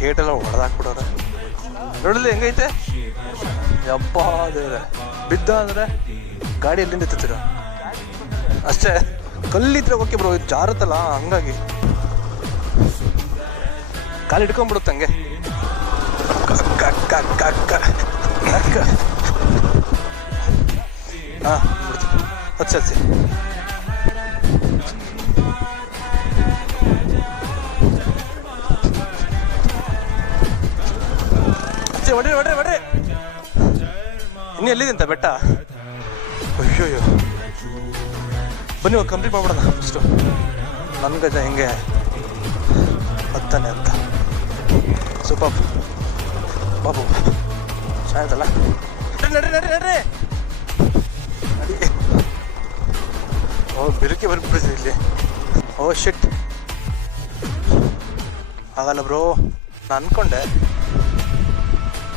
ಗೇಟೆಲ್ಲ ಹೊಡೆದಾಕ್ಬಿಡೋರೆ ನೋಡಿಲ್ಲ ಹೆಂಗೈತೆ. ಯಪ್ಪ ದೇವ್ರೆ, ಬಿದ್ದ ಅಂದರೆ ಗಾಡಿ ಎಲ್ಲಿಂದ ಎತ್ತುತ್ತೀರ ಅಷ್ಟೇ. ಕಲ್ಲಿದ್ರೆ ಓಕೆ ಬ್ರೋ, ಇದು ಜಾರುತ್ತಲ್ಲ ಹಂಗಾಗಿ ಕಾಲು ಹಿಡ್ಕೊಂಡ್ಬಿಡುತ್ತೆ ಹಂಗೆ. ಹಾಂ ಬಿಡ್ತೀನಿ, ಹಚ್ಚಿ ಹೊಡ್ರಿ. ಇನ್ನು ಎಲ್ಲಿದೆ ಬೆಟ್ಟ? ಅಯ್ಯೋಯ್ಯೋ, ಬನ್ನಿ ಕಂಪ್ಲೀಟ್ ಮಾಡ್ಬಿಡೋಣ ಅಷ್ಟು. ನನ್ನ ಗಜ ಹೆಂಗೆ ಹತ್ತಾನೆ ಅಂತ. ಸೂಪರ್ ಬಾಬು, ಚೆನ್ನಾಯ್ತಲ್ಲ. ನಡ್ರಿ. ಓ ಬಿರುಕೆ ಬರ್ಬಿಡ್ತೀವಿ ಇಲ್ಲಿ. ಓ ಶಿಟ್, ಆಗಲ್ಲ ಬ್ರೋ. ನಾನು ಅನ್ಕೊಂಡೆ